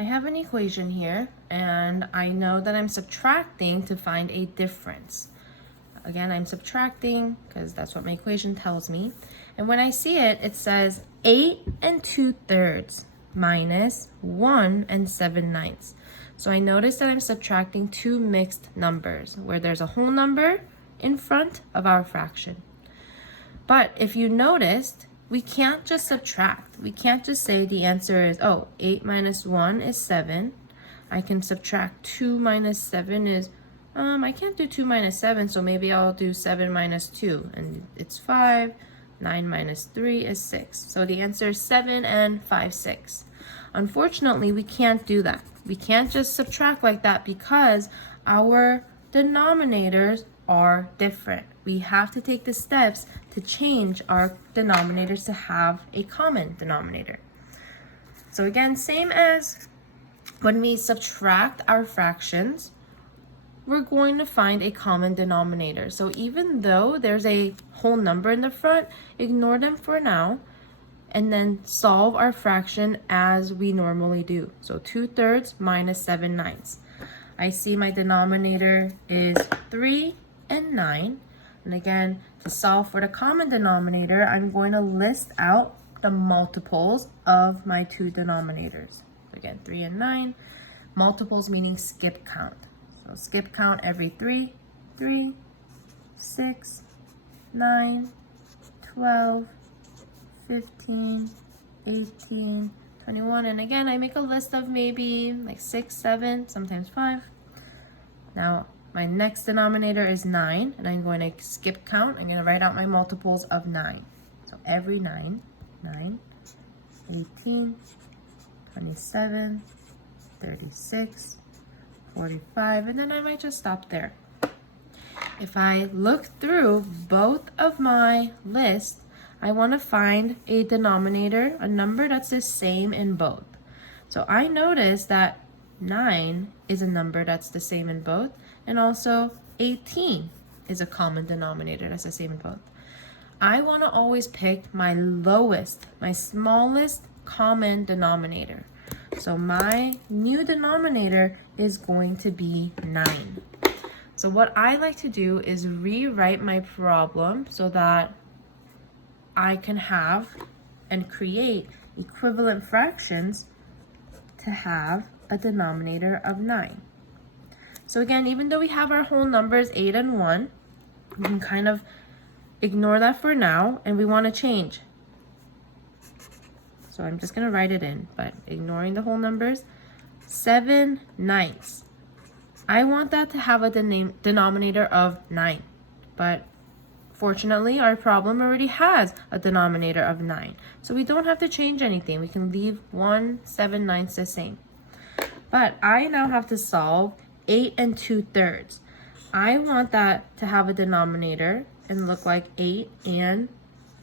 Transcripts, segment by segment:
I have an equation here, and I know that I'm subtracting to find a difference. Again, I'm subtracting because that's what my equation tells me. And when I see it, it says 8 2/3 minus 1 7/9. So I notice that I'm subtracting two mixed numbers where there's a whole number in front of our fraction. But if you noticed, we can't just subtract. We can't just say the answer is, 8 minus 1 is 7. I can subtract 2 minus 7 is, I can't do 2 minus 7, so maybe I'll do 7 minus 2, and it's 5. 9 minus 3 is 6. So the answer is 7 5/6. Unfortunately, we can't do that. We can't just subtract like that because our denominators are different. We have to take the steps to change our denominators to have a common denominator. So again, same as when we subtract our fractions, we're going to find a common denominator. So even though there's a whole number in the front, ignore them for now and then solve our fraction as we normally do. So 2/3 minus 7/9. I see my denominator is 3 and 9. And again, to solve for the common denominator, I'm going to list out the multiples of my two denominators. Again, 3 and 9. Multiples meaning skip count. So skip count every 3, 3, 6, 9, 12, 15, 18, 21. And again, I make a list of maybe like 6, 7, sometimes 5. Now, my next denominator is 9, and I'm going to skip count. I'm going to write out my multiples of 9. So every 9, 9, 18, 27, 36, 45, and then I might just stop there. If I look through both of my lists, I want to find a denominator, a number that's the same in both. So I notice that 9 is a number that's the same in both, and also 18 is a common denominator that's the same in both. I want to always pick my lowest, my smallest common denominator. So my new denominator is going to be 9. So what I like to do is rewrite my problem so that I can have and create equivalent fractions to have a denominator of 9. So again, even though we have our whole numbers 8 and 1, we can kind of ignore that for now, and we want to change. So I'm just going to write it in, but ignoring the whole numbers. 7/9. I want that to have a denominator of 9, but fortunately our problem already has a denominator of 9. So we don't have to change anything. We can leave 1 7/9 the same. But I now have to solve 8 2/3. I want that to have a denominator and look like 8 and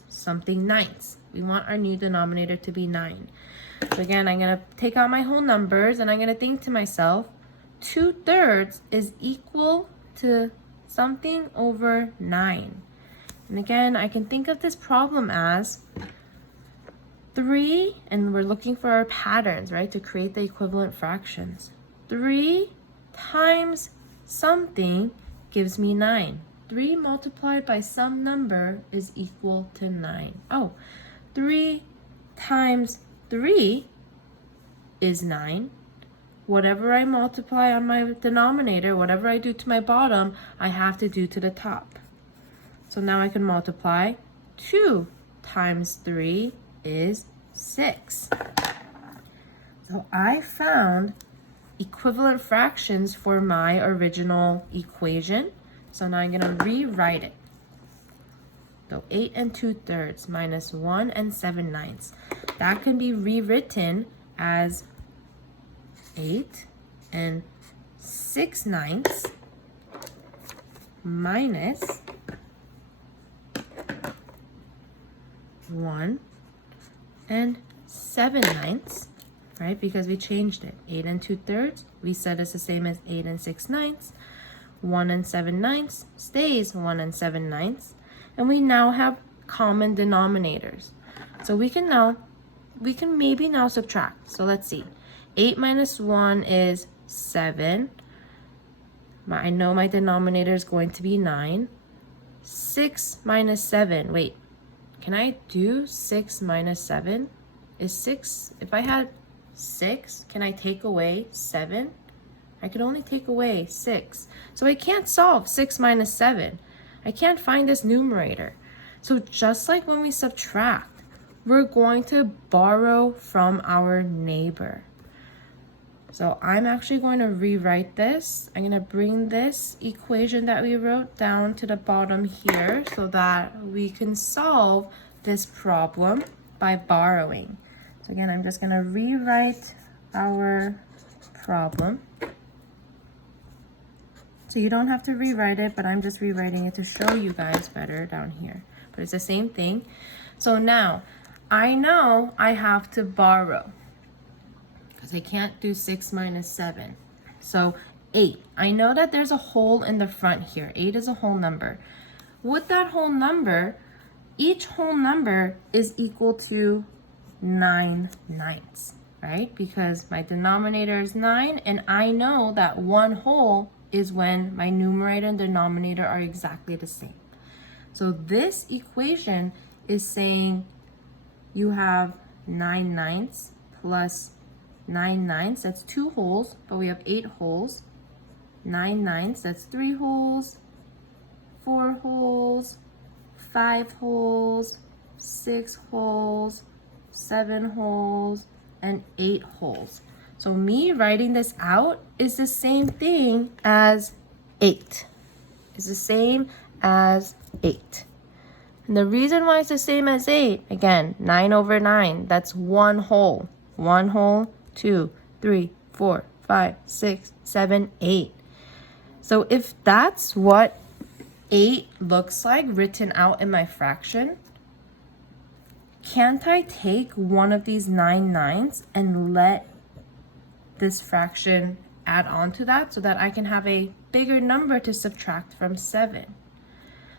something ninths. We want our new denominator to be 9. So again, I'm going to take out my whole numbers and I'm going to think to myself, 2/3 is equal to something over 9. And again, I can think of this problem as 3, and we're looking for our patterns, right, to create the equivalent fractions. 3 times something gives me 9. 3 multiplied by some number is equal to 9. 3 times 3 is 9. Whatever I multiply on my denominator, whatever I do to my bottom, I have to do to the top. So now I can multiply. 2 times 3 is 6. So I found equivalent fractions for my original equation. So now I'm going to rewrite it. So 8 2/3 minus 1 7/9. That can be rewritten as 8 6/9 minus 1 7/9, right? Because we changed it. 8 2/3, we said it's the same as 8 6/9. 1 7/9 stays 1 7/9. And we now have common denominators. So we can now we can maybe now subtract. So let's see. 8 minus 1 is 7. I know my denominator is going to be 9. 6 minus 7. Wait, can I do 6 minus 7? Is 6, if I had 6, can I take away 7? I could only take away 6. So I can't solve 6 minus 7. I can't find this numerator. So just like when we subtract, we're going to borrow from our neighbor. So I'm actually going to rewrite this. I'm going to bring this equation that we wrote down to the bottom here so that we can solve this problem by borrowing. So again, I'm just going to rewrite our problem. So you don't have to rewrite it, but I'm just rewriting it to show you guys better down here. But it's the same thing. So now I know I have to borrow because I can't do 6 minus 7. So 8. I know that there's a whole in the front here. 8 is a whole number. With that whole number, each whole number is equal to 9/9, right? Because my denominator is 9, and I know that one whole is when my numerator and denominator are exactly the same. So this equation is saying you have 9/9 plus 9/9, that's 2 wholes, but we have 8 wholes. 9/9, that's 3 wholes, 4 wholes, 5 wholes, 6 wholes, 7 wholes, and 8 wholes. So me writing this out is the same thing as 8. It's the same as 8. And the reason why it's the same as 8, again, 9 over 9, that's one whole. One whole, 2, 3, 4, 5, 6, 7, 8. So if that's what 8 looks like written out in my fraction, can't I take one of these 9/9 and let this fraction add on to that so that I can have a bigger number to subtract from 7?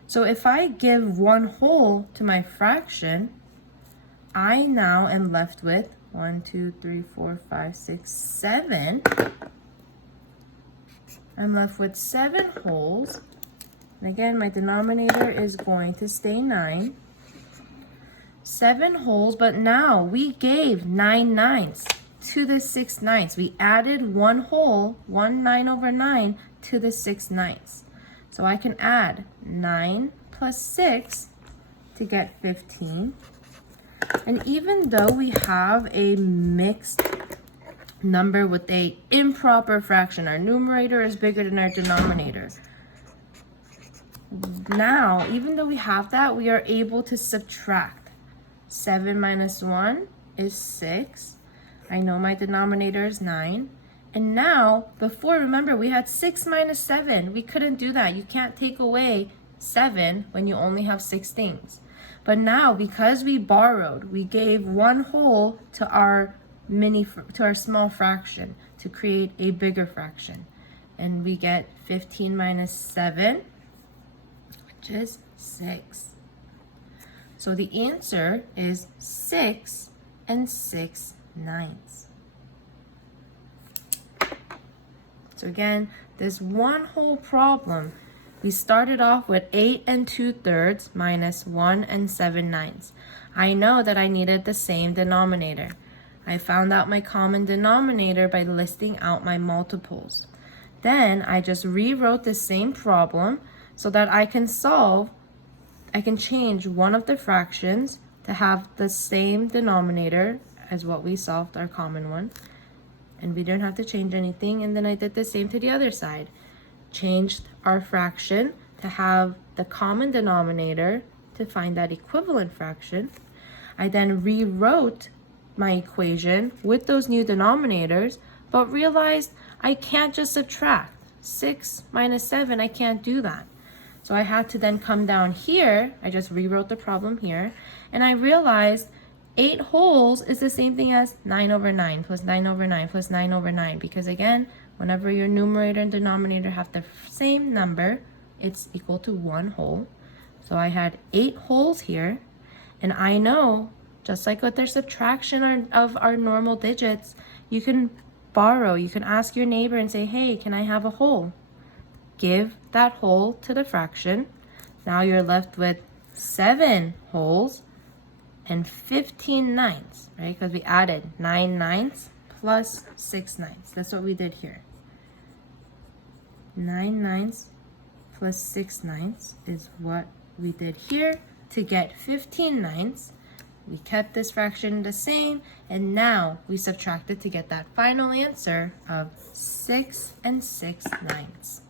So if I give one whole to my fraction, I now am left with 1, 2, 3, 4, 5, 6, 7. I'm left with 7 wholes. And again, my denominator is going to stay 9. 7 wholes, but now we gave 9/9 to the 6/9. We added one whole, 1 9 over 9, to the 6/9. So I can add 9 plus 6 to get 15. And even though we have a mixed number with a improper fraction, our numerator is bigger than our denominator. Now, even though we have that, we are able to subtract. 7 minus 1 is 6. I know my denominator is 9. And now, before, remember, we had 6 minus 7. We couldn't do that. You can't take away 7 when you only have 6 things. But now, because we borrowed, we gave one whole to our small fraction to create a bigger fraction. And we get 15 minus 7, which is 6. So the answer is 6 and 6/9. So again, this one whole problem, we started off with 8 2/3 minus 1 7/9. I know that I needed the same denominator. I found out my common denominator by listing out my multiples. Then I just rewrote the same problem so that I can change one of the fractions to have the same denominator as what we solved, our common one. And we didn't have to change anything. And then I did the same to the other side. Changed our fraction to have the common denominator to find that equivalent fraction. I then rewrote my equation with those new denominators, but realized I can't just subtract. 6 minus 7, I can't do that. So I had to then come down here. I just rewrote the problem here. And I realized 8 wholes is the same thing as 9 over 9 plus 9 over 9 plus 9 over 9. Because again, whenever your numerator and denominator have the same number, it's equal to one whole. So I had 8 wholes here. And I know Just like with their subtraction of our normal digits, you can borrow. You can ask your neighbor and say, hey, can I have a whole? Give that whole to the fraction. Now you're left with 7 wholes and 15 ninths, right? Because we added 9 ninths plus 6 ninths. That's what we did here. 9 ninths plus 6 ninths is what we did here to get 15 ninths. We kept this fraction the same, and now we subtracted to get that final answer of 6 and 6 ninths.